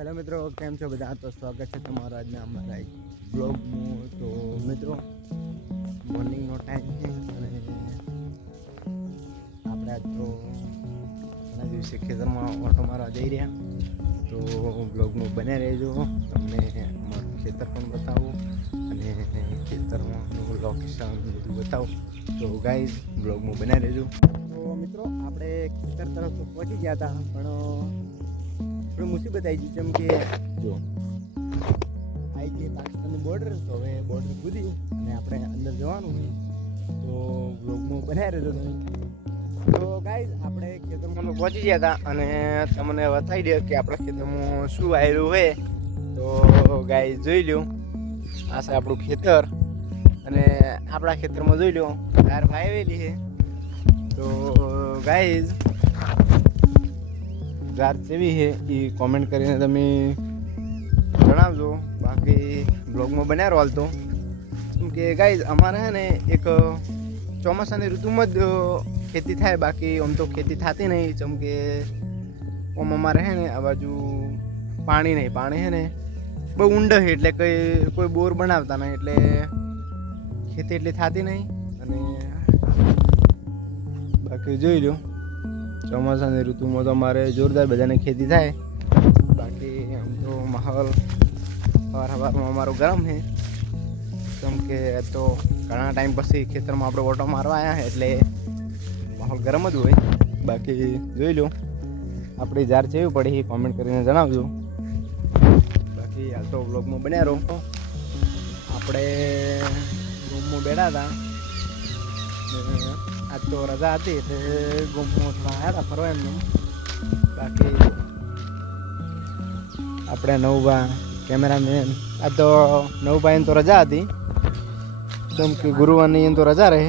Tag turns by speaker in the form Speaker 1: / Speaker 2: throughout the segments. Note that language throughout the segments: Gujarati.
Speaker 1: હેલો મિત્રો, કેમ છો બધા? તો સ્વાગત છે તમારું આજના અમારા એક બ્લોગનું તો મિત્રો મોર્નિંગનો ટાઈમ છે અને આપણે આજ તો ઘણા દિવસે ખેતરમાં ઓટો મારવા જઈ રહ્યા. તો બ્લોગનું બને રહેજો. તમને અમારું ખેતર પણ બતાવું અને ખેતરનું લોકેશન બધું બતાવું. તો ગાઈઝ બ્લોગમાં બનાવી રહેજો. તો મિત્રો, આપણે ખેતર તરફ તો પહોંચી ગયા હતા, પણ થોડી મુસીબત આવી ગઈ જેમ કે જો. આવી ગઈ પાકિસ્તાનની બોર્ડર તો હવે બોર્ડર કૂદી અને આપણે અંદર જવાનું છે. તો બ્લોગમાં બનાવી રહ્યો તમે. તો ગાઈઝ આપણે ખેતરમાં પહોંચી ગયા હતા અને તમને બતાવી દે કે આપણા ખેતરમાં શું આવેલું હોય તો ગાઈઝ જોઈ લ્યો. આ છે આપણું ખેતર અને આપણા ખેતરમાં જોઈ લો કાર આવેલી છે. તો ગાઈઝ જાર કેવી છે એ કોમેન્ટ કરીને તમે જણાવજો. બાકી બ્લોગમાં બન્યા હાલ તો. કેમ કે ગાઈઝ અમારે છે ને એક ચોમાસાની ઋતુમાં જ ખેતી થાય, બાકી આમ તો ખેતી થતી નહીં. જેમ કે આમ અમારે છે ને આ બાજુ પાણી નહીં. પાણી છે ને બહુ ઊંડ છે, એટલે કંઈ કોઈ બોર બનાવતા નહીં, એટલે ખેતી એટલી થતી નહીં. અને બાકી જોઈ લો. ચોમાસાની ઋતુમાં તો અમારે જોરદાર બધાને ખેતી થાય. બાકી આમ તો માહોલ સવાર સવારમાં અમારો ગરમ છે. કેમ કે તો ઘણા ટાઈમ પછી ખેતરમાં આપણે ઓટો મારવા આવ્યા એટલે માહોલ ગરમ જ હોય. બાકી જોઈ લો, આપણી જાર જેવી પડી એ કોમેન્ટ કરીને જણાવજો. બાકી હાલ તો બ્લોગમાં બન્યા રહો. આપણે રૂમમાં બેઠા હતા. આજ તો રજા હતી એટલે ગુમમાં થોડા આવ્યા હતા ફરવા એમનું બાકી આપણે નવભા કેમેરામેન આ તો નવભાઈ તો રજા હતી કેમ કે ગુરુવારની એમ તો રજા રહે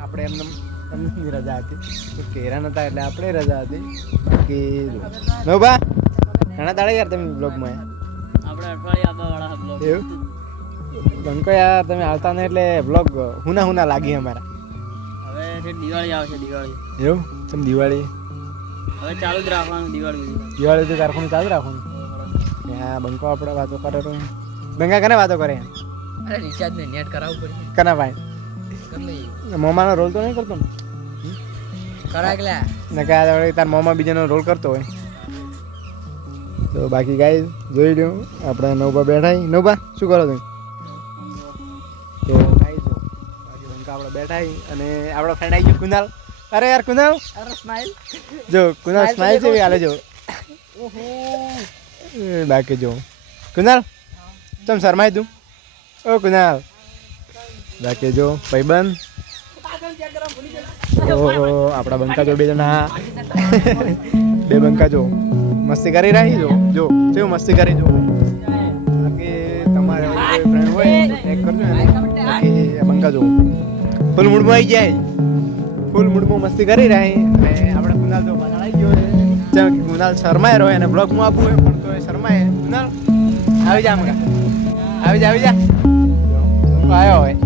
Speaker 1: આપણે એમને એમની રજા હતી કેરા નતા એટલે આપણે રજા હતી બાકી. નવભા ઘણા દાડા યાર તમે બ્લોગમાં
Speaker 2: આપણે અઠવાડિયા આવવા વાળા બ્લોગ
Speaker 1: એવું બંકો યાર તમે આવતા ને એટલે બ્લોગ હુના હુના લાગી અમારા.
Speaker 2: હવે દિવાળી આવશે દિવાળી.
Speaker 1: એવું? તમે દિવાળી?
Speaker 2: હવે ચાલુ જ રાખવાનું દિવાળી.
Speaker 1: દિવાળી તો કારખાનું ચાલુ રાખવાનું? ત્યાં બંકો આપણે વાતો કરે તો. બંગા કને વાતો કરે?
Speaker 2: અરે રિચાર્જ ને નેટ કરાવવું પડે.
Speaker 1: કના ભાઈ? મોમાનો રોલ તો નહીં કરતો ને?
Speaker 2: કરાય
Speaker 1: ને કયા વળી તાર મોમા બીજાનો રોલ કરતો હોય. તો બાકી ગાઈ જોઈ લ્યો. આપણે નવબા બેઠા નવ નવબા શું કરો તમે? તો ગાઈ બાકી બંકા આપણે બેઠા અને આપણો ફ્રેન્ડ આવી ગયો કુનાલ. અરે યાર કુનાલ.
Speaker 2: અરે સ્માઈલ
Speaker 1: જો કુનાલ સ્માઈલ છે હાલે જો. બાકી જો. કુનાલ તમ શરમાય તું? ઓ કુનાલ. બાકી જો ભાઈબંધ. આપણા બંકા જો બે જણા. બે બંકા જો. મસ્તી કરી રહી જો. જો કેવું મસ્તી કરી જો બંકા જો ફૂલ મૂડમાં આવી જાય ફૂલ મૂડમાં મસ્તી કરી રહ્યા અને આપણે કુનાલ તો બનાવી ગયો છે કુનાલ શરમાય રહ્યો એને બ્લોગમાં આપવું હોય પણ તો એ શર્માય કુનાલ આવી જા મગા આવી જા આવી જા જો, આવ્યો હોય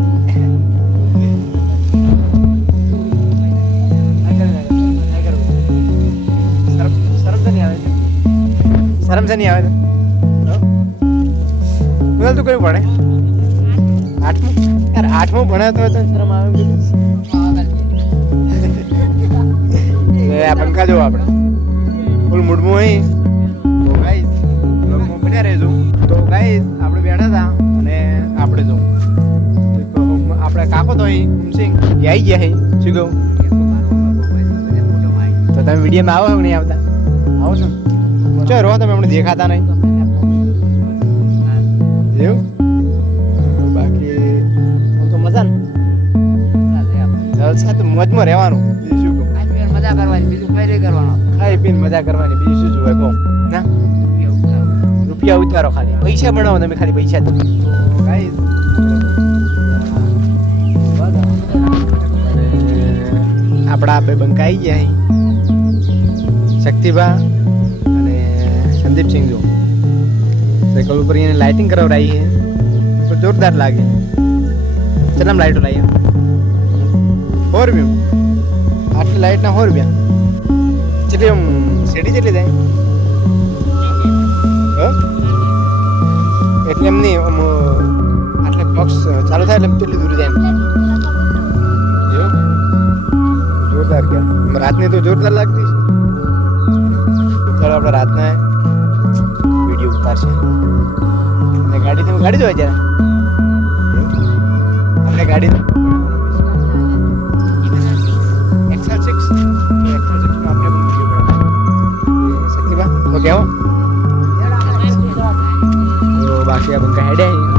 Speaker 1: શરમ છે નહીં આવે આવે કુનાલ તું કયું ભણે આઠમું? યાર આઠમું ભણાતો હતો શરમ આવે આ પંખા આપણે. ફૂલ મૂડમાં અહીં તો ગાઈસ બ્લોગમાં બન્યા રહેજો તો. ગાઈસ આપણે બેઠા હતા અને આપણે જો આપણે કાકો તો અહીં એ આવી ગયા અહીં શું કહું? તો તમે વિડીયોમાં આવો નહીં આવતા? આવો છો? ચો રહો તમે હમણાં દેખાતા નહીં. એવું? મોજમાં રહેવાનું. બીજું શું કહું
Speaker 2: મજા કરવાની બીજું કઈ નહીં કરવાનું.
Speaker 1: ખાઈ પીને મજા કરવાની બીજું શું જોવે કહું. ના. રૂપિયા ઉતારો ખાલી. પૈસા બનાવો તમે ખાલી પૈસા જ. આપણા બે બંકાઈ ગયા અહીં. શક્તિભા અને સંદીપસિંહ જો સાયકલ ઉપર એને લાઇટિંગ કરાવડાવી છે તો જોરદાર લાગે. ચલામ લાઇટો લાવી સો રૂપિયા આટલી લાઇટના સો રૂપિયા જેટલી સીડી જેટલી થાય? એટલે એમ નહીં આમ આટલે બોક્સ ચાલુ થાય એટલે તેટલી દૂર જાય જોરદાર ગયા રાતની તો જોરદાર લાગતી ચાલો આપણે રાતના વીડિયો ઉતારશે. અને ગાડી તમે ગાડી જોઈ જરા બનાવવાનો શક્તિબા ઓકે આવો તો બાકી આ બંકા હેડે